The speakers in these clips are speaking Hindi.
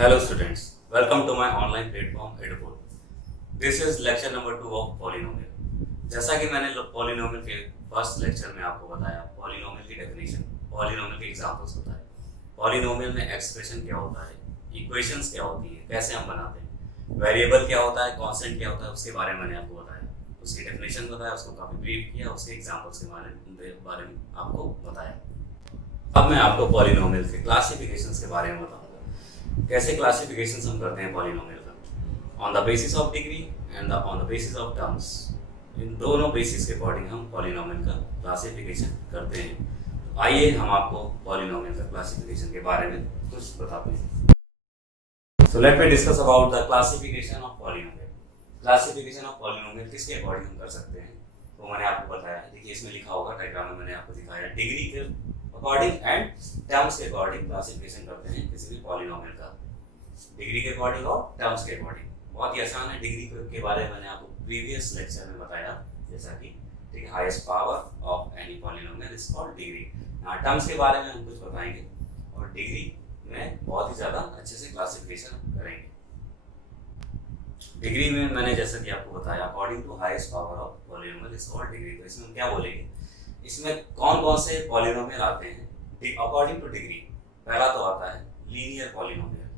Hello students, welcome to my online platform Edupol. This is lecture number 2 of polynomial. जैसा कि मैंने polynomial के फर्स्ट लेक्चर में आपको बताया, polynomial की डेफिनेशन, polynomial के एग्जांपल्स बताए, polynomial में एक्सप्रेशन क्या होता है, इक्वेशंस क्या होती है, कैसे हम बनाते हैं, वेरिएबल क्या होता है, कांस्टेंट क्या होता है, उसके बारे में मैंने आपको बताया, उसकी डेफिनेशन बताया, उसको काफी ब्रीफ किया, उसके एग्जांपल्स के बारे में आपको बताया। अब मैं आपको पॉलिनोमियल के क्लासिफिकेशंस के बारे में बताऊंगा। कैसे क्लासिफिकेशंस हम करते हैं पॉलिनोमियल का, on the basis of degree and on the basis of terms. इन दोनों बेसिस के अकॉर्डिंग हम पॉलिनोमियल का क्लासिफिकेशन करते हैं। तो आइए हम आपको पॉलिनोमियल का क्लासिफिकेशन के बारे में कुछ बताते हैं। So let me discuss about the classification of polynomial. Classification of polynomial किसके अकॉर्डिंग हम कर सकते हैं, तो मैंने आपको बताया। देखिए इसमें लिखा होगा, डायग्राम में मैंने आपको दिखाया, डिग्री के अकॉर्डिंग एंड टर्म्स के अकॉर्डिंग क्लासिफिकेशन करते हैं किसी भी पॉलिनोमियल का, डिग्री के अकॉर्डिंग और टर्म्स के अकॉर्डिंग। बहुत ही आसान है। डिग्री के बारे में मैंने आपको प्रीवियस लेक्चर में बताया, जैसा कि ठीक है, highest power of any polynomial is called degree. Terms के बारे में हम कुछ बताएंगे और डिग्री में बहुत ही ज्यादा अच्छे से क्लासिफिकेशन करेंगे। डिग्री में मैंने जैसा कि आपको बताया, according to highest power of polynomial is called degree. तो इसमें हम क्या बोलेंगे, इसमें कौन कौन से पॉलिनोमियल आते हैं अकॉर्डिंग टू डिग्री। पहला तो आता है लीनियर पॉलिनोमियल,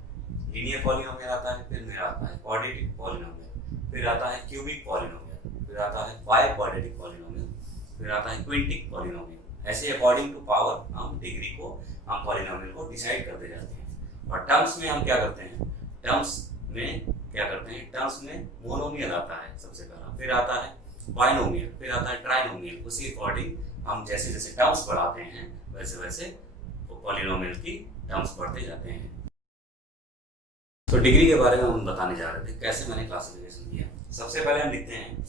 लीनियर पॉलिनोमियल आता है, फिर मेरा आता है क्वाड्रेटिक पॉलिनोमियल, फिर आता है क्यूबिक पॉलिनोमियल, फिर आता है बाई क्वाड्रेटिक पॉलिनोमियल, फिर आता है क्विंटिक पॉलिनोमियल। ऐसे अकॉर्डिंग टू पावर हम डिग्री को, हम पॉलिनोमियल को डिसाइड करते जाते हैं। और टर्म्स में हम क्या करते हैं, टर्म्स में मोनोमियल आता है सबसे पहला, फिर आता है बाइनोमियल, फिर आता है ट्राइनोमियल। उसी अकॉर्डिंग हम जैसे जैसे टर्म्स बढ़ाते हैं वैसे वैसे पॉलिनोमियल की टर्म्स बढ़ते जाते हैं। तो डिग्री के बारे में हम बताने जा रहे थे, कैसे मैंने क्लासिफिकेशन किया। सबसे पहले हम लिखते हैं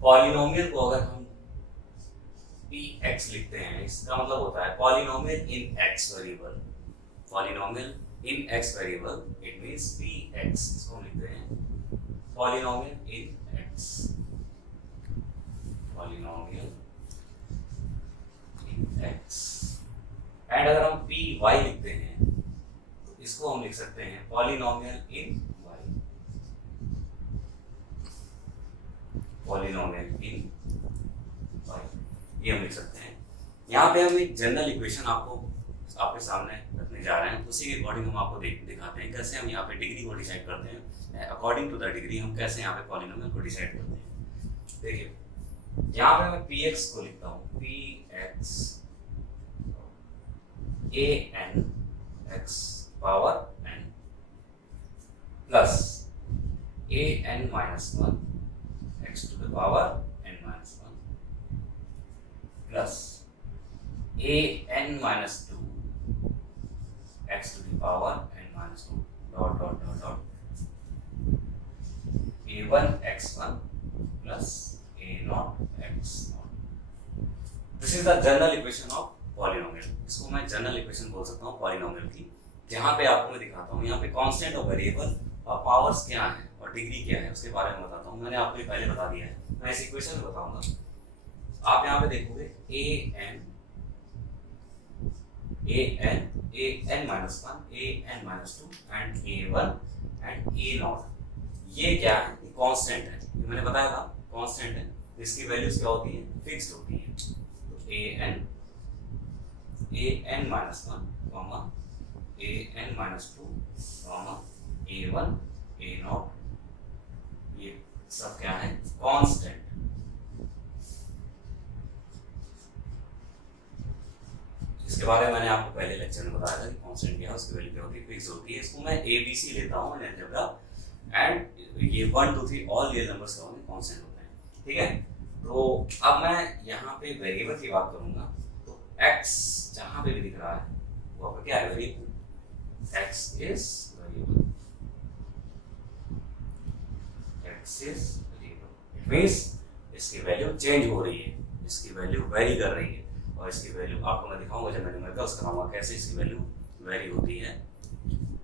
पॉलिनोमियल को, अगर हम px लिखते हैं, इसका मतलब होता है polynomial in x variable, polynomial in x variable, it means px। इसको हम लिखते हैं polynomial in x, polynomial in x। And अगर हम py लिखते हैं तो इसको हम लिख सकते हैं पॉलिनोमियल इन y, पॉलिनोमियल इन y, ये हम लिख सकते हैं। यहाँ पे हम एक जनरल इक्वेशन आपके सामने रखने जा रहे हैं, उसी के अकॉर्डिंग हम आपको दिखाते हैं कैसे हम यहाँ पे डिग्री को डिसाइड करते हैं। अकॉर्डिंग टू द डिग्री हम कैसे यहाँ पे पॉलिनोमियल को डिसाइड करते हैं। देखिए यहाँ पे मैं px को लिखता हूँ, px an x power n plus an minus 1 x to the power n minus 1 plus an minus 2 x to the power n minus 2 dot dot dot dot a1 x1 plus a0 x0। This is the general equation of polynomial. इसको मैं जनरल इक्वेशन बोल सकता हूँ पॉलिनोमियल की, जहाँ पे आपको मैं दिखाता हूँ यहाँ पे कांस्टेंट और वेरिएबल और पावर्स क्या है और डिग्री क्या है उसके बारे में बताता हूँ। मैंने आपको पहले बता दिया है, मैं इस इक्वेशन में बताऊंगा। आप यहाँ पे देखोगे an minus 1, an minus 2 and a1 and a0। ये क्या है, ये कांस्टेंट है, ये मैंने बताया था कांस्टेंट है। इसकी वैल्यूज क्या होती है, फिक्स्ड होती है। तो an minus 1 comma an minus 2 comma a1 a0, ये सब क्या है, कांस्टेंट। इसके बारे में मैंने आपको पहले लेक्चर में बताया था कि कांस्टेंट क्या है, उसकी वैल्यू क्या होती है, फिक्स होती है। इसको मैं abc लेता हूँ इन अलजेब्रा, एंड ये 1 2 3 ऑल रियल नंबर्स का कांस्टेंट होते हैं, ठीक है। तो अब मैं यहाँ पे वेरिएबल की बात करूंगा, तो x जहां पे भी दिख रहा है वो आपका क्या है, variable. x is variable, x is variable, it means इसकी वैल्यू चेंज हो रही है, इसकी वैल्यू वेरी कर रही है। और इसकी वैल्यू आपको मैं दिखाऊंगा जब मैं न्यूमेरिकल्स कराऊंगा कैसे इसकी वैल्यू वेरी होती है।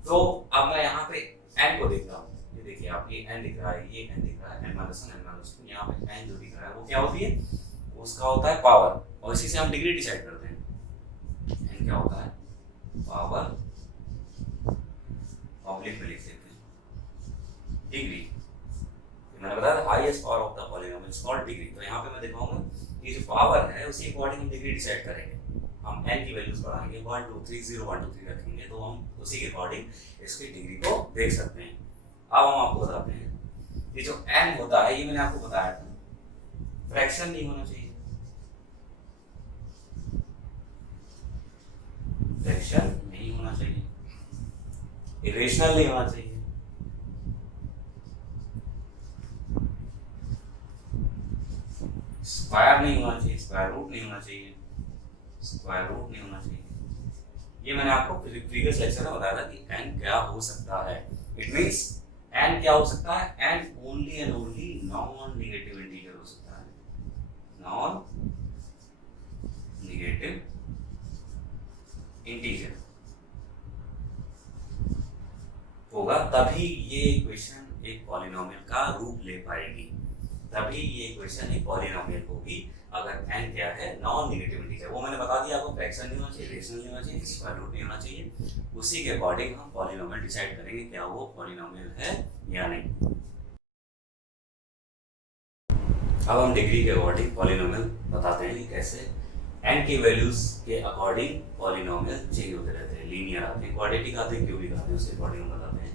तो अब मैं यहाँ पे n को देखता हूँ, ये देखिए आप, ये n दिख रहा है, ये n दिख रहा है, n माइनस 1 n माइनस 2। यहाँ पे n जो दिख रहा है वो क्या होती है, उसका होता है पावर, और इसी से हम डिग्री डिसाइड करते हैं। n क्या होता है, पावर ऑब्लिक में लिख देते हैं डिग्री। मैंने बताया था highest power of the polynomial is called degree. तो यहाँ पे मैं दिखाऊंगा कि जो पावर है उसी अकॉर्डिंग हम डिग्री डिसाइड करेंगे। हम n की वैल्यूज बढ़ाएंगे 1 2 3 0 1 2 3 रखेंगे तो हम उसी के अकॉर्डिंग इसकी डिग्री को देख सकते हैं। अब हम आपको बताते हैं ये जो n होता है ये मैंने आपको बताया था फ्रैक्शन नहीं होना चाहिए, फ्रैक्शन नहीं होना चाहिए, इरेशनल नहीं होना चाहिए, स्क्वायर नहीं होना चाहिए, स्क्वायर रूट नहीं होना चाहिए, स्क्वायर रूट नहीं होना चाहिए। ये मैंने आपको प्रीवियस लेक्चर में बताया था कि n क्या हो सकता है। इट मींस n क्या हो सकता है, n only and only non negative integer हो सकता है, नॉन नेगेटिव इंटीजर होगा तभी ये इक्वेशन एक पॉलिनोमियल का रूप ले पाएगी, तभी ये इक्वेशन एक पॉलिनोमियल होगी अगर n क्या है नॉन नेगेटिव इंटीजर। वो मैंने बता दिया आपको, फ्रैक्शन नहीं होना चाहिए, रेशनल नहीं होना चाहिए, स्क्वायर रूट नहीं होना चाहिए। उसी के अकॉर्डिंग हम पॉलिनोमियल डिसाइड करेंगे क्या वो पॉलिनोमियल है या नहीं। अब हम डिग्री के अकॉर्डिंग पॉलिनोमियल बताते हैं कि कैसे n की वैल्यूज के अकॉर्डिंग पॉलिनोमियल चेंज होते रहते हैं, लीनियर आते हैं, क्वाड्रेटिक आते हैं, क्यूबिक आते हैं, उसके अकॉर्डिंग हम बताते हैं।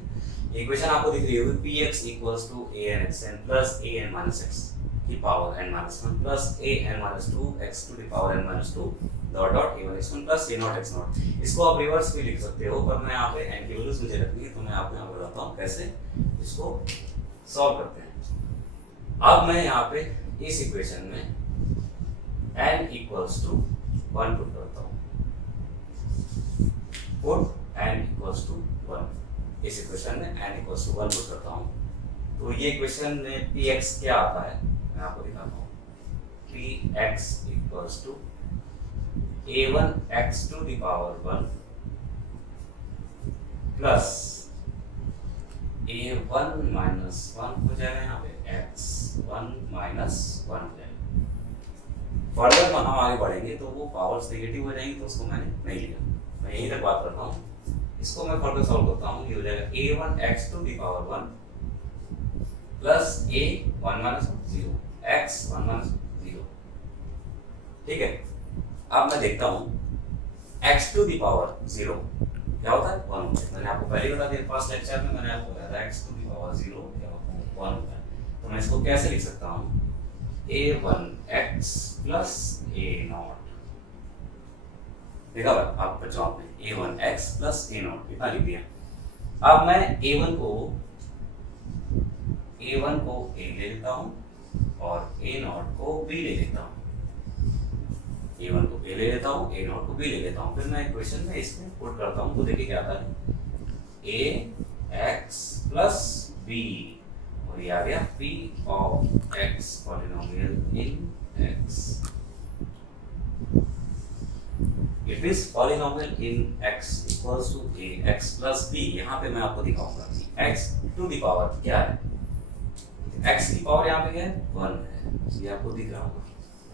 इक्वेशन आपको दिख रही होगी px equals to anxn plus an minus x की power n minus 1 plus an minus 2 x to the power n minus 2 dot dot a1 x1 plus a0 x0। इसको आप रिवर्स भी लिख सकते हो, पर मैं यहाँ पे n की वैल्यूज मुझे रखनी है तो मैं आपको यहाँ बताता हूँ कैसे इसको सॉल्व करते हैं। अब मैं यहाँ पे इस इक्वेशन में n equals to 1 पुट करता हूँ, पुट n equals to 1। इस इक्वेशन में n equals to 1 पुट करता हूँ तो ये इक्वेशन में px क्या आता है मैं आपको दिखाता हूँ। px equals to a1 x to the power 1 plus a1 minus 1 हो जाएगा, यहाँ पे x1 minus 1 हो जाएगा। फर्दर हम आगे बढ़ेंगे तो वो पावर्स नेगेटिव हो जाएंगी तो उसको मैंने नहीं लिया, मैं यहीं तक बात करता हूँ। इसको मैं फर्दर सॉल्व करता हूँ, ये हो जाएगा a1 x to the power 1 plus a1 minus 0 x1 minus 0। ठीक है, अब मैं देखता हूँ x to the power 0 क्या होता है 1 होता है। मैंने आपको पहले ही बता दिया फर्स्ट लेक्चर में, मैंने आपको बताया था x to the power 0 क्या होता है 1 होता है। तो मैं इसको कैसे लिख सकता हूँ a1x प्लस a0। देखा भाई आप बच्चों आपने a1x प्लस a0 कितना लिख दिया। अब मैं a1 को a ले लेता हूँ और a0 को b ले लेता हूँ, a1 को a ले लेता हूँ, a0 को b ले लेता हूँ। फिर मैं इक्वेशन में इसमें पुट करता हूँ तो देखिए क्या आता है ax प्लस b और ये आ गया p of x polynomial in x। It is polynomial in x equals to a x plus b। यहाँ पे मैं आपको दिखाऊंगा कि x to the power क्या है। x की पावर यहाँ पे क्या है 1 है, ये आपको दिख रहा होगा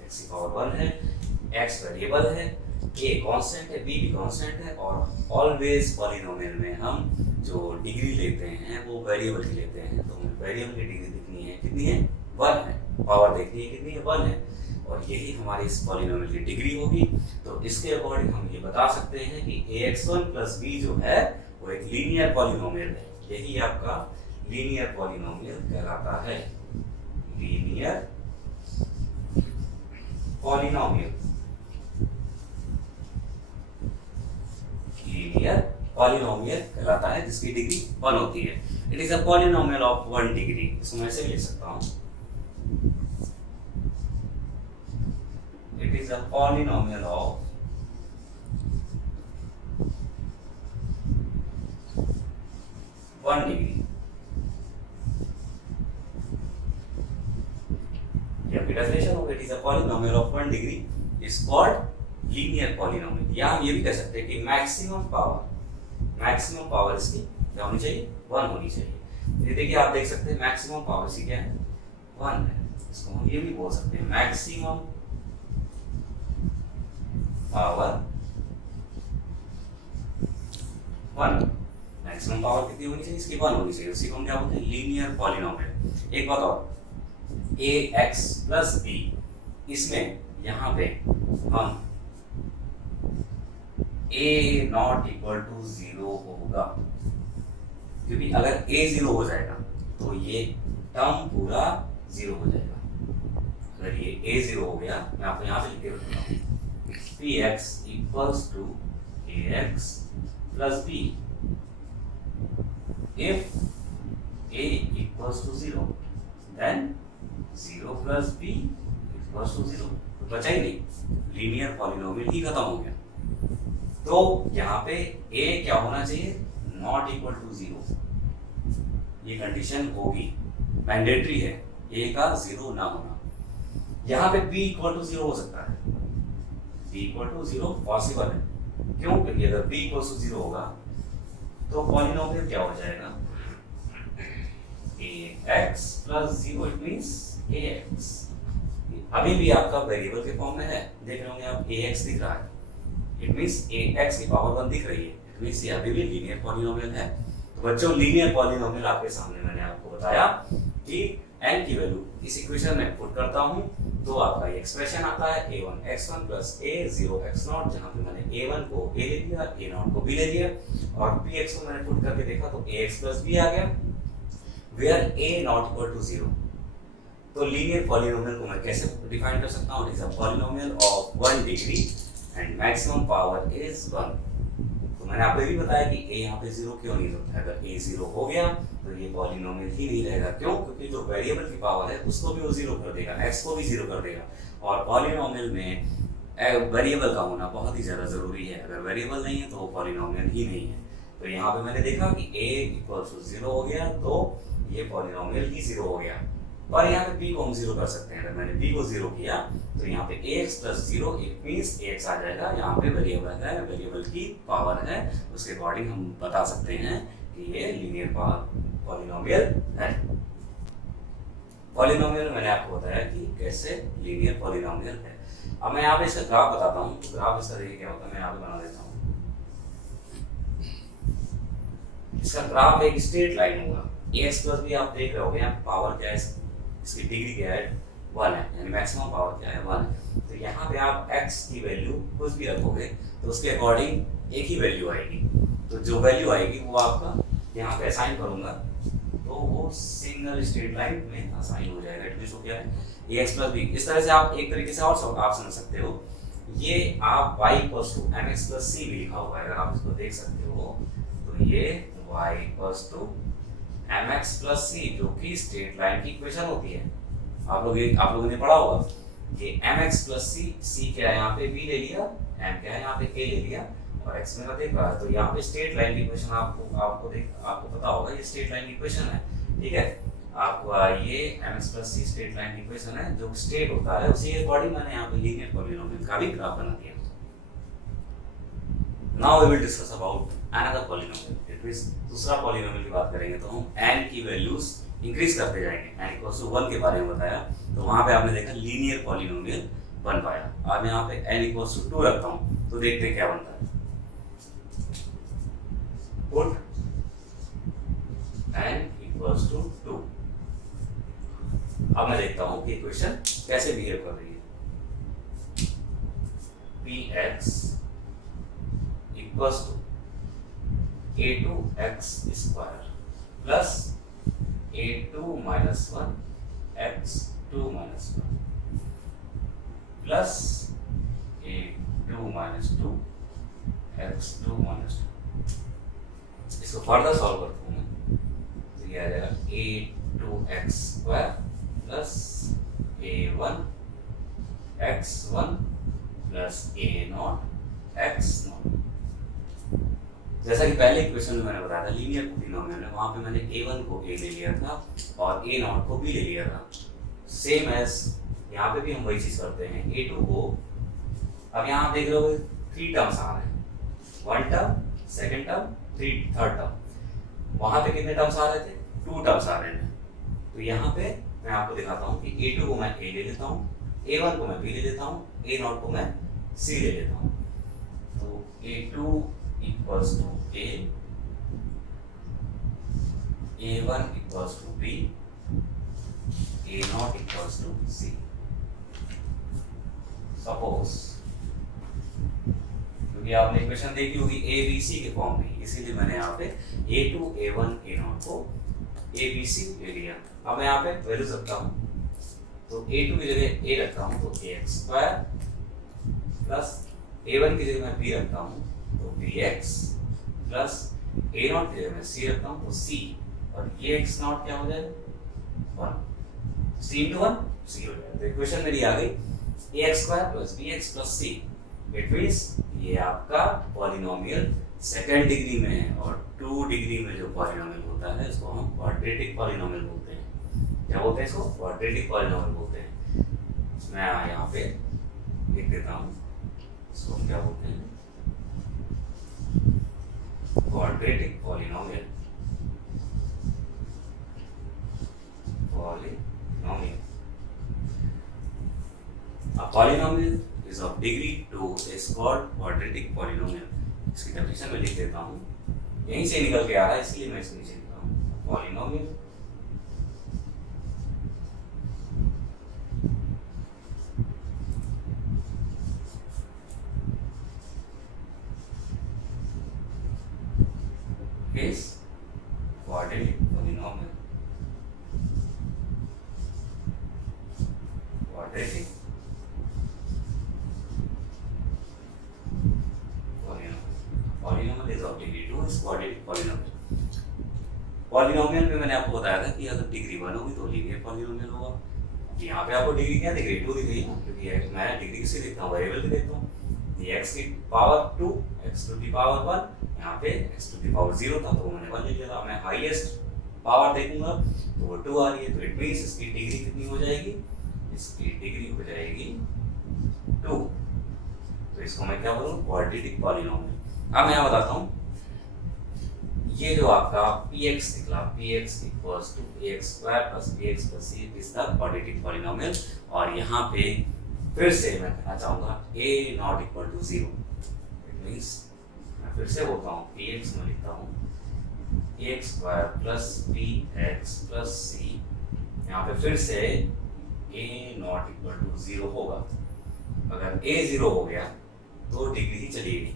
x की पावर 1 है, x वेरिएबल है, a कांस्टेंट है, b भी कांस्टेंट है। और ऑलवेज पॉलिनोमियल में हम जो डिग्री लेते हैं वो वेरिएबल की लेते हैं, तो हमें वेरिएबल की डिग्री दिखनी है कितनी है 1 है, पावर देखनी है कितनी है 1 है, और यही हमारी इस पॉलिनोमियल की डिग्री होगी। तो इसके अकॉर्डिंग हम ये बता सकते हैं कि ax1 प्लस b जो है वो एक लीनियर पॉलिनोमियल है। यही आपका लीनियर पॉलिनोमियल कहलाता है, लीनियर पॉलिनोमियल, लीनियर पॉलिनोमियल कहलाता है जिसकी डिग्री 1 होती है। It is a polynomial of 1 degree. इसको मैं ऐसे लिख सकता हूँ, it is a polynomial of 1 degree। या फिर definition of it is a polynomial of 1 degree is called linear polynomial. या हम ये भी कह सकते हैं कि मैक्सिमम पावर इसकी क्या होनी चाहिए 1 होनी चाहिए। ये देखिए आप देख सकते हैं मैक्सिमम पावर इसकी क्या है 1 है। इसको हम ये भी बोल सकते हैं मैक्सिमम पावर 1, मैक्सिमम पावर कितनी होनी चाहिए इसकी 1 होनी चाहिए, उसी को हम क्या बोलते हैं लीनियर पॉलिनोमियल। एक बात और, ax प्लस b, इसमें यहाँ पे हम a नॉट इक्वल टू 0 होगा, क्योंकि अगर a 0 हो जाएगा तो ये टर्म पूरा 0 हो जाएगा। अगर ये a 0 हो गया, मैं आपको यहाँ पे लिख के रखूंगा px equals to ax plus b if a equals to 0 then 0 plus b equals to 0, तो बचा ही नहीं, लीनियर पॉलिनोमियल ही खत्म हो गया। तो यहाँ पे a क्या होना चाहिए, नॉट इक्वल टू 0, ये कंडीशन होगी, मैंडेटरी है a का 0 ना होना। यहाँ पे b इक्वल टू 0 हो सकता है, b इक्वल टू 0 पॉसिबल है, क्यों, क्योंकि अगर b इक्वल टू 0 होगा तो पॉलिनोमियल क्या हो जाएगा, ax plus 0, it means ax। अभी भी आपका वेरिएबल के फॉर्म में है, देख रहे होंगे आप ax दिख रहा है, इट मींस ax की पावर 1 दिख रही है, इट मींस ये अभी भी लीनियर पॉलिनोमियल है। तो बच्चों लीनियर पॉलिनोमियल आपके सामने मैंने आपको बताया कि n की वैल्यू इस इक्वेशन में पुट करता हूं तो आपका ये एक्सप्रेशन आता है a1 x1 plus a0 x0, जहां पे मैंने a1 को a ले लिया, a0 को b ले लिया, और px को मैंने पुट करके देखा तो ax प्लस b आ गया, where a not equal to 0। तो लीनियर पॉलिनोमियल को मैं कैसे डिफाइन कर सकता हूँ, it is a polynomial of 1 degree and maximum power is 1। तो मैंने आपको ये भी बताया कि a यहाँ पे 0 क्यों नहीं होता है, अगर a 0 हो गया तो ये पॉलिनोमियल ही नहीं रहेगा, क्यों, क्योंकि जो वेरिएबल की पावर है उसको भी वो 0 कर देगा, x को भी 0 कर देगा, और पॉलिनोमियल में वेरिएबल का होना बहुत ही ज़्यादा ज़रूरी है, अगर वेरिएबल नहीं है तो वो पॉलिनोमियल ही नहीं है। तो यहाँ पे मैंने देखा कि a इक्वल टू 0 हो गया तो ये पॉलिनोमियल ही 0 हो गया, और यहाँ पे b को हम 0 कर सकते हैं। अगर मैंने b को 0 किया तो यहाँ पे ax plus 0, it means ax आ जाएगा, यहाँ पे वेरिएबल है, वेरिएबल की पावर है, उसके अकॉर्डिंग हम बता सकते हैं कि ये लीनियर पॉलिनोमियल है। पॉलिनोमियल मैंने आपको बताया कि कैसे लीनियर पॉलिनोमियल है। अब मैं यहाँ पे इसका ग्राफ बताता हूँ, तो ग्राफ इसका देखिए क्या होता है, मैं यहाँ पे बना देता हूँ। इसका ग्राफ एक स्ट्रेट लाइन होगा, ax प्लस भी आप देख रहे होगे, यहाँ पावर क्या है, इसकी डिग्री क्या है, 1 है, यानी मैक्सिमम पावर क्या है, 1 है। तो यहाँ पे आप x की वैल्यू कुछ भी रखोगे तो उसके अकॉर्डिंग एक ही वैल्यू आएगी, तो जो वैल्यू आएगी वो आपका यहाँ पे असाइन करूंगा तो वो सिंगल स्ट्रेट लाइन में असाइन हो जाएगा। इट मींस क्या है ax प्लस b। इस तरह से आप एक तरीके से और आप समझ सकते हो, ये आप y equals to mx plus c भी लिखा हुआ है, अगर आप इसको देख सकते हो तो ये y equals to mx plus c, जो कि स्ट्रेट लाइन की इक्वेशन होती है। आप लोगों ने पढ़ा होगा कि mx प्लस c क्या है, यहाँ पे b ले लिया, m क्या है, यहाँ पे a ले लिया, और x मेरा देख रहा है, तो यहाँ पे स्ट्रेट लाइन की इक्वेशन आपको पता होगा, ये स्ट्रेट लाइन की इक्वेशन है, ठीक है। आपको ये mx plus c straight line की इक्वेशन है, जो स्ट्रेट होता है, उसी के अकॉर्डिंग मैंने यहाँ पे लीनियर पॉलिनोमियल का भी ग्राफ बना दिया। Now we will discuss about another polynomial, it means दूसरा पॉलिनोमियल की बात करेंगे तो हम n की वैल्यूज इंक्रीज करते जाएंगे। n इक्वल्स टू 1 के बारे में बताया, तो वहां पे आपने देखा लीनियर पॉलिनोमियल बन पाया। अब मैं यहाँ पे n इक्वल्स टू 2 रखता हूँ, तो देखते हैं क्या बनता है। Put n equals to 2। अब मैं देखता हूँ कि इक्वेशन कैसे बिहेव कर रही है। px equals to a2x square plus a2 minus 1 x2 minus 1 plus a2 minus 2 x2 minus 2। इसको फर्दर सॉल्व करता हूँ मैं, तो ये आ जाएगा a2x square plus a1 x1 plus a0 x0। जैसा कि पहले इक्वेशन में मैंने बताया था लीनियर पॉलिनोमियल में, वहां पे मैंने a1 को a ले लिया था और a0 को b ले लिया था। सेम एज यहाँ पे भी हम वही चीज करते हैं, a2 को, अब यहाँ देख रहे हो 3 टर्म्स आ रहे हैं, 1 term, second term, third term. वहां पे कितने टर्म्स आ रहे थे, 2 टर्म्स आ रहे हैं। तो यहाँ पे मैं आपको दिखाता हूँ कि a2 को मैं a ले लेता हूँ, a1 को मैं b ले लेता हूँ, a0 को मैं c ले लेता हूँ। तो a2 equals to a A1 equals to B, A0 equals to C. Suppose, क्योंकि आपने इक्वेशन देखी होगी ए बी सी के फॉर्म में, इसीलिए मैंने यहाँ पे A2 A1 A0 को ए बी सी ले लिया। अब मैं यहाँ पे वैल्यूज रखता हूँ, तो A2 की जगह A रखता हूँ तो AX स्क्वायर प्लस A1 की जगह मैं B रखता हूँ तो BX प्लस A0 की जगह मैं C रखता हूँ तो C, और ये X नॉट क्या हो जाएगा 1, C into 1 C हो जाएगा। तो इक्वेशन मेरी आ गई AX square plus BX plus C। It means ये आपका पॉलिनोमियल सेकंड डिग्री में है, और 2 डिग्री में जो पॉलिनोमियल होता है इसको हम क्वाड्रेटिक पॉलिनोमियल बोलते हैं। क्या बोलते हैं इसको? क्वाड्रेटिक पॉलिनोमियल बोलते हैं। मैं यहाँ पे लिख देता हूँ, इसको क्या बोलते हैं? Quadratic polynomial. Polynomial, a polynomial is of degree 2 is called quadratic polynomial। इसकी डेफिनेशन में लिख देता हूँ, यहीं से निकल के आ रहा है इसलिए मैं इसको नीचे लिखा हूँ। Polynomial is quadratic polynomial। quadratic polynomial is of degree 2 is quadratic polynomial। Polynomial में मैंने आपको बताया था कि अगर डिग्री 1 होगी तो लीनियर पॉलिनोमियल होगा। यहाँ पे आपको डिग्री क्या दिख रही है? 2 दिख रही है, क्योंकि मैं डिग्री किसे देखता हूँ? वेरिएबल भी देखता हूँ। ये x की power 2, x to the power 1, यहाँ पे x टू दी पावर 0 था तो मैंने 1 ले लिया था। मैं हाईएस्ट पावर देखूंगा तो वो 2 आ रही है, तो इट मींस इसकी डिग्री कितनी हो जाएगी? इसकी डिग्री हो जाएगी 2। तो इसको मैं क्या बोलूँ? Quadratic polynomial. अब मैं यहाँ बताता हूँ, ये जो आपका px निकला, px equals to ax square plus bx plus c is the quadratic polynomial. और यहाँ पे फिर से मैं कहना चाहूँगा a not equal to 0। It means मैं फिर से बोलता हूँ px में लिखता हूँ ax square plus bx plus c। यहाँ पे फिर से a नॉट इक्वल टू 0 होगा। अगर a 0 हो गया तो डिग्री ही चलेगी,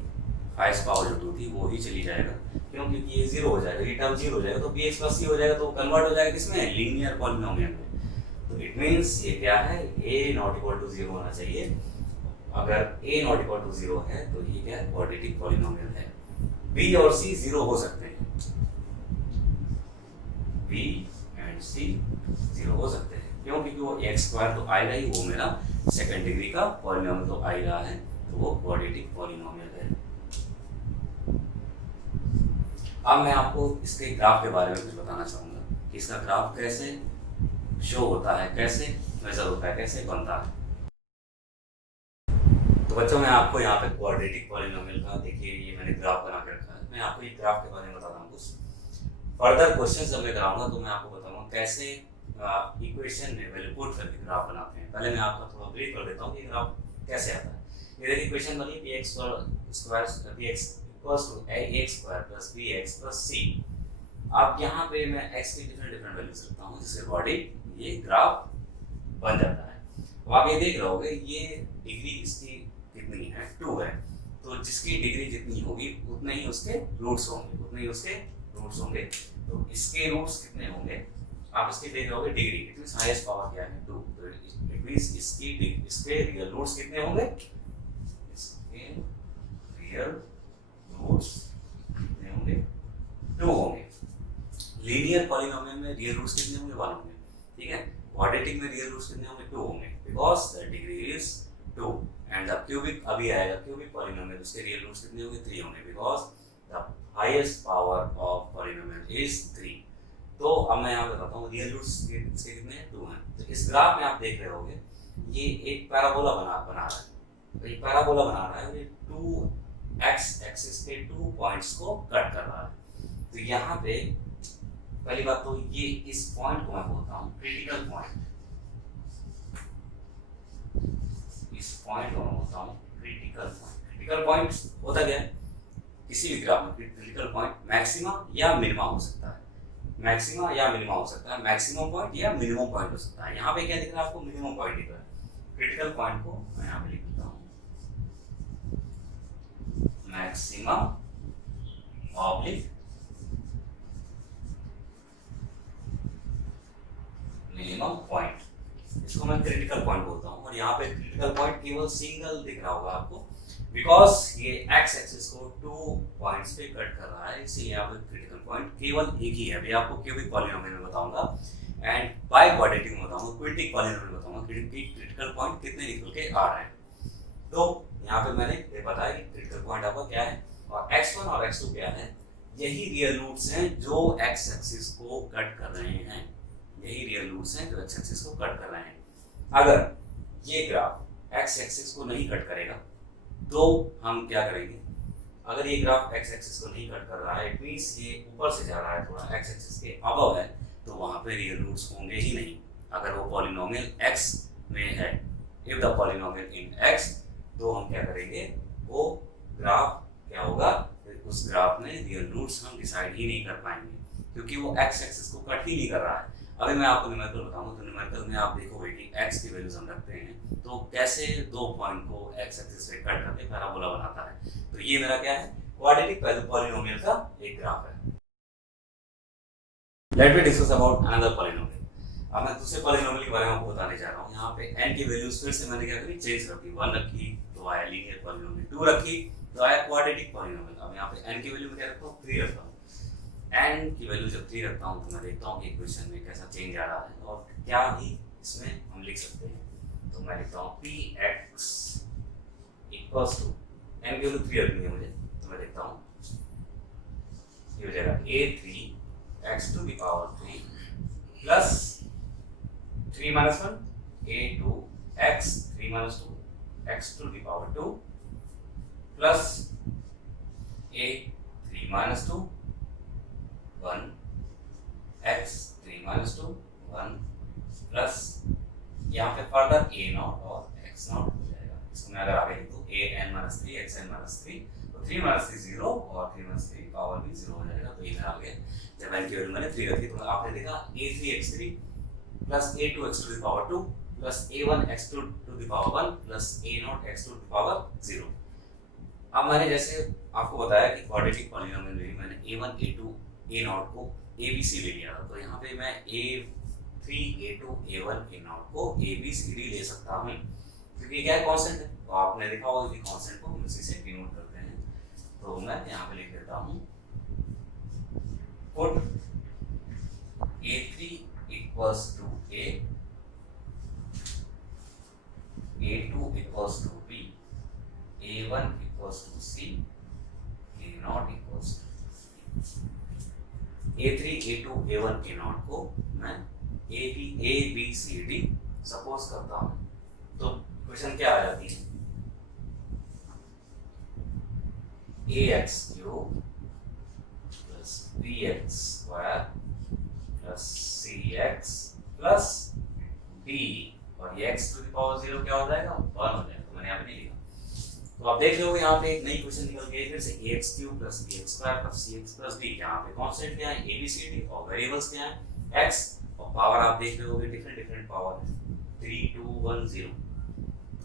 हाईएस्ट पावर जो 2 थी वो ही चली जाएगा, क्यों? क्योंकि ये 0 हो जाएगा, ये टर्म 0 हो जाएगा तो bx प्लस c हो जाएगा, तो कन्वर्ट हो जाएगा किसमें? लीनियर पॉलिनोमियल में। तो इट मींस ये क्या है? a नॉट इक्वल टू 0 होना चाहिए। अगर a नॉट इक्वल टू 0 है तो ये क्या है? क्वाड्रेटिक पॉलिनोमियल है। b और c 0 हो सकते हैं, b एंड c 0 हो सकते हैं, क्यों? क्योंकि वो x स्क्वायर तो आएगा ही, वो मेरा सेकंड डिग्री का पॉलिनोमियल तो आ ही रहा है, तो वो क्वाड्रेटिक पॉलिनोमियल है। अब मैं आपको इसके ग्राफ के बारे में कुछ बताना चाहूँगा कि इसका ग्राफ कैसे शो होता है, कैसे मेजर होता है, कैसे बनता है। तो बच्चों, मैं आपको यहाँ पे क्वाड्रेटिक पॉलिनोमियल का, देखिए ये मैंने ग्राफ बना के रखा है। मैं आपको ये ग्राफ के बारे में बताता हूँ कुछ। फर्दर क्वेश्चन जब मैं कराऊंगा तो मैं आपको बताऊंगा कैसे इक्वेशन में वैल्यू पुट करके ग्राफ बनाते हैं। पहले मैं आपका थोड़ा ब्रीफ कर देता हूँ कि ग्राफ कैसे आता है। ये देखिए इक्वेशन बनी px square px equals to ax square plus bx plus c। अब यहाँ पे मैं x की डिफरेंट वैल्यूज रखता हूँ, जिसके अकॉर्डिंग ये ग्राफ बन जाता है। अब आप ये देख रहे होगे ये डिग्री इसकी कितनी है? 2 है। तो जिसकी डिग्री जितनी होगी उतने ही उसके रूट्स होंगे, उतने ही उसके रूट्स होंगे। तो इसके रूट्स कितने होंगे? आप इसके देख रहे होगे degree, it means highest power क्या है? 2। तो इट मींस इसके रियल रूट्स कितने होंगे? इसके रियल रूट्स कितने होंगे? 2 होंगे। लीनियर पॉलिनोमियल में रियल रूट्स कितने होंगे? 1 होंगे, ठीक है। क्वाड्रेटिक में रियल रूट्स कितने होंगे? 2 होंगे, because the degree is 2। And the cubic, अभी आएगा क्यूबिक पॉलिनोमियल, उसके रियल रूट्स कितने होंगे? 3 होंगे, because the highest power of polynomial is 3। तो अब मैं यहाँ बताता हूँ रियल रूट्स इसके कितने हैं? 2 हैं। तो इस ग्राफ में आप देख रहे होगे ये एक पैराबोला बना रहा है। तो एक पैराबोला बना रहा है, ये 2x एक्सिस के 2 पॉइंट्स को कट कर रहा है। तो यहाँ पे पहली बात तो ये इस पॉइंट को मैं बोलता हूँ क्रिटिकल पॉइंट। इस पॉइंट को मैं बोलता हूँ क्रिटिकल पॉइंट। क्रिटिकल पॉइंट होता क्या है? किसी भी ग्राफ में क्रिटिकल पॉइंट मैक्सिमा या मिनिमा हो सकता है। मैक्सिमम या मिनिमम हो सकता है, मैक्सिमम पॉइंट या मिनिमम पॉइंट हो सकता है। यहाँ पे क्या दिख रहा है आपको, मिनिमम पॉइंट दिख रहा है। क्रिटिकल पॉइंट को मैं यहाँ पे लिख देता हूँ मैक्सिमम ऑब्लिक मिनिमम पॉइंट, इसको मैं क्रिटिकल पॉइंट बोलता हूँ। और यहाँ पे क्रिटिकल पॉइंट केवल सिंगल दिख रहा होगा आपको, बिकॉज ये एक्स एक्सिस को 2 पॉइंट्स पे कट कर रहा है, इसलिए यहाँ पे क्रिटिकल पॉइंट केवल एक ही है। अभी आपको क्यूबिक पॉलिनोमियल में बताऊंगा एंड बाय क्वाड्रेटिक में बताऊंगा, क्विंटिक पॉलिनोमियल में बताऊंगा कि क्रिटिकल पॉइंट कितने निकल के आ रहे हैं। तो यहाँ पे मैंने ये बताया कि क्रिटिकल पॉइंट आपका क्या है और x1 और x2 क्या है, यही रियल रूट्स हैं जो x एक्सिस को कट कर रहे हैं, यही रियल रूट्स हैं जो x एक्सिस को कट कर रहे हैं। अगर ये ग्राफ x एक्सिस को नहीं कट करेगा तो हम क्या करेंगे, अगर ये ग्राफ x एक्सिस को नहीं कट कर रहा है, इट मींस ये ऊपर से जा रहा है, थोड़ा x एक्सिस के अबव है, तो वहां पे रियल रूट्स होंगे ही नहीं। अगर वो पॉलिनोमियल x में है, if the polynomial in x, तो हम क्या करेंगे, वो ग्राफ क्या होगा, उस ग्राफ में रियल रूट्स हम डिसाइड ही नहीं कर पाएंगे, क्योंकि वो x एक्सिस को कट ही नहीं कर रहा है। अभी मैं आपको न्यूमेरिकल बताऊंगा, तो न्यूमेरिकल में आप देखोगे कि x की वैल्यूज हम रखते हैं तो कैसे दो पॉइंट को x एक्सिस से कट करके पैराबोला बनाता है। तो ये मेरा क्या है, क्वाड्रेटिक पॉलिनोमियल का एक ग्राफ है। Let me discuss about another polynomial. अब मैं दूसरे पॉलिनोमियल के बारे में आपको बताने जा रहा हूँ। यहाँ पे n की वैल्यूज फिर से मैंने क्या करी, चेंज कर दी। 1 रखी तो आया लीनियर पॉलिनोमियल, 2 रखी तो आया क्वाड्रेटिक पॉलिनोमियल। अब यहाँ पे n की वैल्यू में क्या रखता हूँ, 3 रखता हूँ। n की वैल्यू जब 3 रखता हूँ तो मैं देखता हूँ कि इक्वेशन में कैसा चेंज आ रहा है और क्या ही इसमें हम लिख सकते हैं। तो मैं लिखता हूँ px इक्वल्स टू, n की वैल्यू 3 रखनी है मुझे, तो मैं देखता हूँ ये हो जाएगा a3 x to the power 3 plus 3 minus 1 a2 x 3 minus 2 x to the power 2 plus a3 minus 2 1 x 3 minus 2 1 plus यहाँ पे फर्दर a नॉट और x नॉट हो जाएगा। इसको मैं अगर आगे लिखूँ a n minus 3 x n minus 3, तो 3 minus 3 0 और 3 minus 3 पावर भी 0 हो जाएगा। तो ये मेरा आ गया। जब n की वैल्यू मैंने 3 रखी तो आपने देखा a3 x3 plus a2 x to the power 2 plus a1 x2 to the power 1 plus a0 x2 to the power 0। अब मैंने जैसे आपको बताया कि क्वाड्रेटिक पॉलिनोमियल में मैंने a1 a2 a0 को abc ले लिया था, तो यहाँ पे मैं a3 a2 a1 a0 को abcd ले सकता हूँ, क्योंकि क्या है, कांस्टेंट है। तो आपने देखा होगा कि कांस्टेंट को हम इसी से डिनोट करते हैं। तो मैं यहाँ पे लिख देता हूँ put a3 equals to a, a2 equals to b, a1 equals to c, a0 equals to a3 a2 a1 a0 को मैं a b c d suppose करता हूँ। तो क्वेश्चन क्या आ जाती है, ax cube plus bx square plus cx plus d, और ये x टू द पावर 0 क्या हो जाएगा, 1 हो जाएगा। तो मैंने यहाँ पे नहीं लिखा। तो आप देख रहे हो यहाँ पे एक नई क्वेश्चन निकल गई, फिर से ax cube plus bx square plus cx plus d। यहाँ पे कांस्टेंट क्या है, a b c d, और वेरिएबल्स क्या है, x, और पावर आप देख रहे होगे डिफरेंट डिफरेंट पावर है, 3 2 1 0।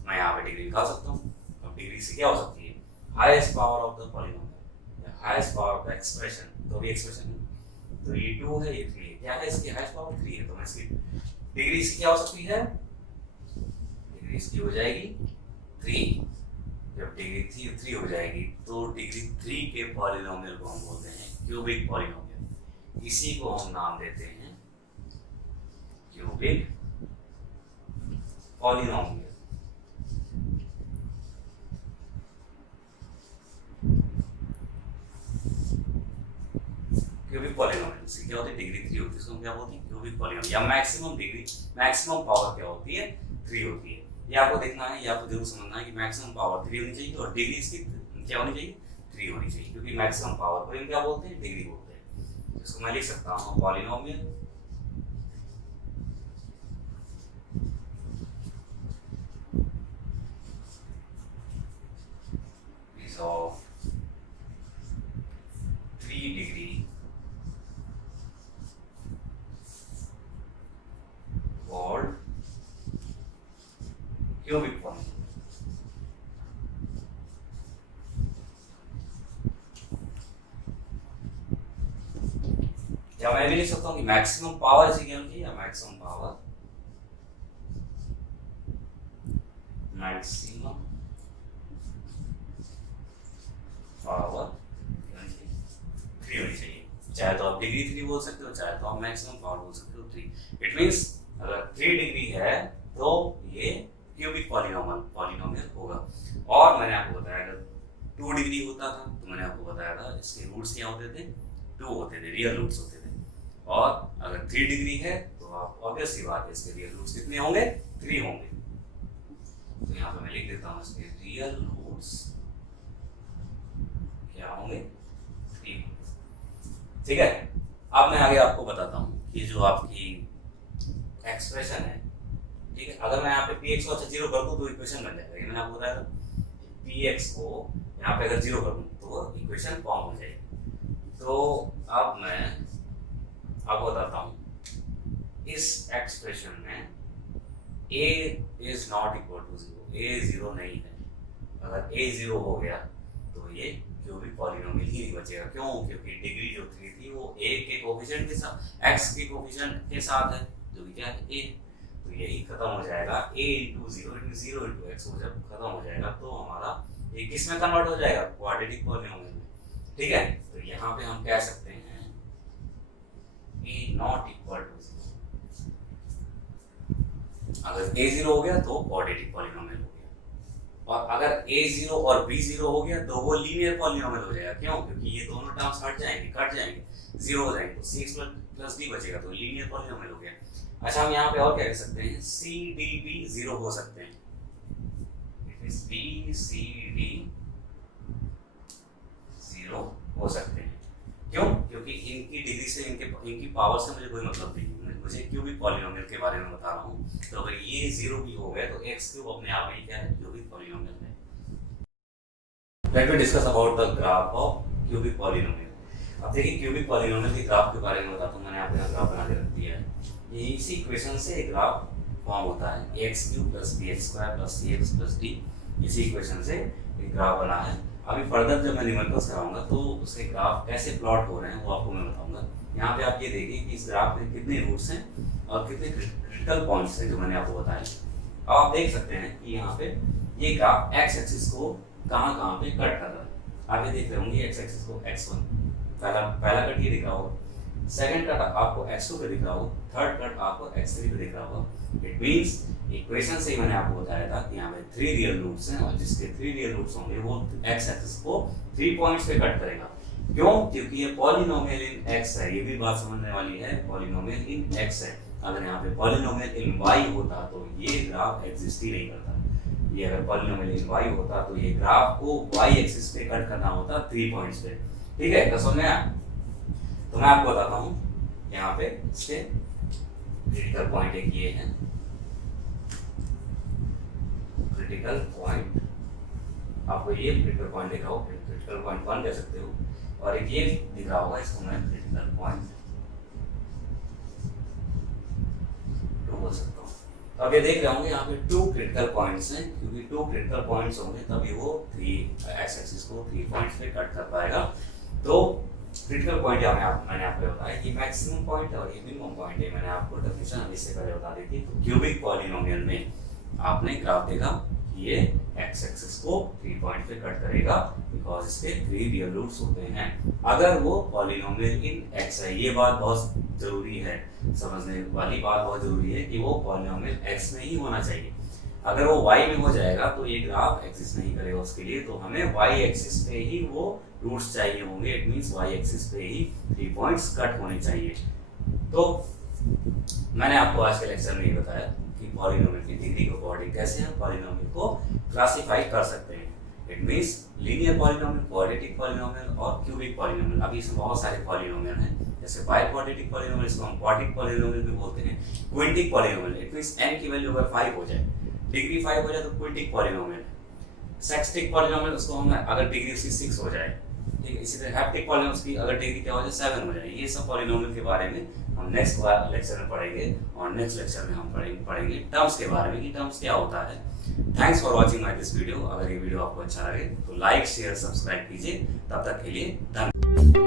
मैं यहाँ पे डिग्री निकाल सकता हूँ। अब डिग्री से क्या हो सकती है, highest power of the polynomial, highest power of the expression. तो भी एक्सप्रेशन है, तो ये 2 है, ये 3 है, क्या है, इसकी हाईएस्ट पावर 3 है। तो मैं इसकी डिग्री इसकी क्या हो सकती है, डिग्री इसकी हो जाएगी 3। जब डिग्री 3 हो जाएगी तो डिग्री 3 के पॉलिनोमियल को हम बोलते हैं क्यूबिक पॉलिनोमियल। इसी को हम नाम देते हैं क्यूबिक पॉलिनोमियल। क्यूबिक पॉलिनोमियल से क्या होती है, डिग्री 3 होती है, इसको हम क्या बोलते हैं, क्यूबिक पॉलिनोमियल। या मैक्सिमम डिग्री, मैक्सिमम पावर क्या होती है, 3 होती है। ये आपको देखना है, ये आपको जरूर समझना है कि मैक्सिमम पावर 3 होनी चाहिए और डिग्री इसकी क्या होनी चाहिए, 3 होनी चाहिए, क्योंकि मैक्सिमम पावर को हम क्या बोलते हैं, डिग्री बोलते हैं। इसको मैं लिख सकता हूँ polynomial is of 3 degree cubic polynomial. या मैं भी लिख सकता हूँ कि maximum power is equal to, या मैक्सिमम पावर, मैक्सिमम पावर 3 होनी चाहिए। चाहे तो आप डिग्री 3 बोल सकते हो, चाहे तो आप मैक्सिमम पावर बोल सकते हो 3। इट मींस अगर 3 डिग्री है तो ये क्यूबिक पॉलिनोमियल होगा। और मैंने आपको बताया अगर 2 डिग्री होता था तो मैंने आपको बताया था इसके रूट्स क्या होते थे, 2 होते थे, रियल रूट्स होते थे। और अगर 3 डिग्री है तो आप ऑब्वियस सी बात है इसके रियल रूट्स कितने होंगे, 3 होंगे। तो यहाँ पे मैं लिख देता हूँ इसके रियल रूट्स क्या होंगे, 3। ठीक है, अब मैं आगे आपको बताता हूँ कि जो आपकी एक्सप्रेशन है, ठीक है, अगर मैं यहाँ पे px को 0 कर दूं तो इक्वेशन बन जाएगा। ये मैंने आपको बताया था, px को यहाँ पे अगर 0 कर दूं तो इक्वेशन फॉर्म हो जाएगी। तो अब मैं आपको बताता हूँ इस एक्सप्रेशन में a is not equal to 0, a 0 नहीं है। अगर a 0 हो गया तो ये क्यूबिक पॉलिनोमियल ही नहीं बचेगा। क्यों? क्योंकि डिग्री जो 3 थी वो a के कोफिशिएंट के साथ, x के कोफिशिएंट के साथ है, जो कि क्या है a। तो यही खत्म हो जाएगा, a इंटू 0 इंटू x वो जब खत्म हो जाएगा तो हमारा ये किस में कन्वर्ट हो जाएगा, क्वाड्रेटिक पॉलिनोमियल में। ठीक है, तो यहाँ पे हम कह सकते हैं a नॉट इक्वल टू 0। अगर a 0 हो गया तो क्वाड्रेटिक पॉलिनोमियल हो गया, और अगर a 0 और b 0 हो गया तो वो लीनियर पॉलिनोमियल हो जाएगा। क्यों? क्योंकि ये दोनों टर्म्स हट जाएंगे, कट जाएंगे, 0 हो जाएंगे, तो cx प्लस d बचेगा, तो लीनियर पॉलिनोमियल हो गया। अच्छा, हम यहाँ पे और क्या कह सकते हैं, c d b 0 हो सकते हैं। It is b c d 0 हो सकते हैं। क्यों? क्योंकि इनकी डिग्री से, इनकी पावर से मुझे कोई मतलब नहीं है, मुझे क्यूबिक पॉलिनोमियल के बारे में बता रहा हूँ। तो अगर ये 0 भी हो गया तो x क्यूब अपने आप में क्या है, क्यूबिक पॉलिनोमियल है। Let me discuss about the graph of cubic polynomial. अब देखिए क्यूबिक पॉलिनोमियल के ग्राफ के बारे में बताता हूँ। मैंने आपको यहाँ ग्राफ बना के रख दिया है। ये इसी इक्वेशन से एक ग्राफ फॉर्म होता है, ax cube plus bx square plus cx plus d। इसी इक्वेशन से एक ग्राफ बना है। अभी फर्दर जब मैं न्यूमेरिकल्स कराऊंगा तो उसके ग्राफ कैसे प्लॉट हो रहे हैं वो आपको मैं बताऊंगा। यहाँ पे आप ये देखिए कि इस ग्राफ में कितने रूट्स हैं और कितने क्रिटिकल पॉइंट्स हैं जो मैंने आपको बताया। अब आप देख सकते हैं कि यहाँ पे ये ग्राफ एक्स एक्सिस को कहाँ पे कट कर रहा है। आप ये देख रहे होंगे एक्स एक्सिस को x1, पहला कट ये दिख रहा होगा, सेकंड कट आपको x2 पे दिख रहा होगा, थर्ड कट आपको x3 पे दिख रहा होगा। इट मींस इक्वेशन से ही मैंने आपको बताया था कि यहाँ पे 3 रियल रूट्स हैं, और जिसके 3 रियल रूट्स होंगे वो x एक्सिस को 3 पॉइंट्स पे कट करेगा। क्यों? क्योंकि ये पॉलिनोमियल इन x है। ये भी बात समझने वाली है, पॉलिनोमियल इन x है। अगर यहाँ पे पॉलिनोमियल इन y होता तो ये ग्राफ एग्जिस्ट ही नहीं करता। ये अगर पॉलिनोमियल इन y होता तो ये ग्राफ को y एक्सिस पे कट करना होता 3 पॉइंट्स पे। ठीक है, तो समझ में आया? तो मैं आपको बताता हूँ यहाँ पे इसके क्रिटिकल पॉइंट एक ये है, क्रिटिकल पॉइंट आपको ये क्रिटिकल पॉइंट दिख रहा हो, क्रिटिकल पॉइंट 1 कह सकते हो, और एक ये दिख रहा होगा, इसको मैं क्रिटिकल पॉइंट 2 बोल सकता हूँ। तो अब ये देख रहे होंगे यहाँ पे 2 क्रिटिकल पॉइंट्स हैं, क्योंकि 2 क्रिटिकल पॉइंट्स होंगे तभी वो 3 एक्स एक्सिस को 3 पॉइंट्स पे कट कर पाएगा। तो क्रिटिकल पॉइंट मैंने आपको बताया कि मैक्सिमम पॉइंट है और ये मिनिमम पॉइंट है। मैंने आपको डेफिनेशन इससे पहले बता दी थी। तो क्यूबिक पॉलिनोमियल में आपने ग्राफ देखा कि ये एक्स एक्सिस को 3 पॉइंट पे कट करेगा, बिकॉज इसके 3 रियल रूट्स होते हैं। अगर वो पॉलिनोमियल इन एक्स है, ये बात बहुत जरूरी है, समझने वाली बात बहुत जरूरी है कि वो पॉलिनोमियल एक्स में ही होना चाहिए। अगर वो y में हो जाएगा तो ये ग्राफ एग्जिस्ट नहीं करेगा उसके लिए। तो हमें y एक्सिस पे ही वो रूट्स चाहिए होंगे। इट मींस y एक्सिस पे ही 3 पॉइंट्स कट होने चाहिए। तो मैंने आपको आज के लेक्चर में ये बताया कि पॉलिनोमियल की डिग्री को अकॉर्डिंग कैसे हम पॉलिनोमियल को क्लासिफाई कर सकते हैं। It means linear polynomial, quadratic polynomial और क्यूबिक पॉलिनोमियल। अभी इसमें बहुत सारे पॉलिनोमियल हैं, जैसे बाई क्वाड्रेटिक पॉलिनोमियल, इसको हम क्वाड्रिक पॉलिनोमियल भी बोलते हैं। क्विंटिक पॉलिनोमियल, इट मींस n की वैल्यू अगर 5 हो जाए, डिग्री 5 हो जाए तो क्विंटिक पॉलिनोमियल है। सेक्सटिक पॉलिनोमियल उसको हम अगर डिग्री उसकी 6 हो जाए ठीक है। इसी तरह हैप्टिक पॉलिनॉमियल्स की अगर डिग्री क्या हो जाए 7 हो जाए। ये सब पॉलिनोमियल के बारे में हम नेक्स्ट लेक्चर में पढ़ेंगे, और नेक्स्ट लेक्चर में हम पढ़ेंगे टर्म्स के बारे में कि टर्म्स क्या होता है। Thanks for watching my this video. अगर ये वीडियो आपको अच्छा लगे तो लाइक शेयर सब्सक्राइब कीजिए। तब तक के लिए धन्यवाद।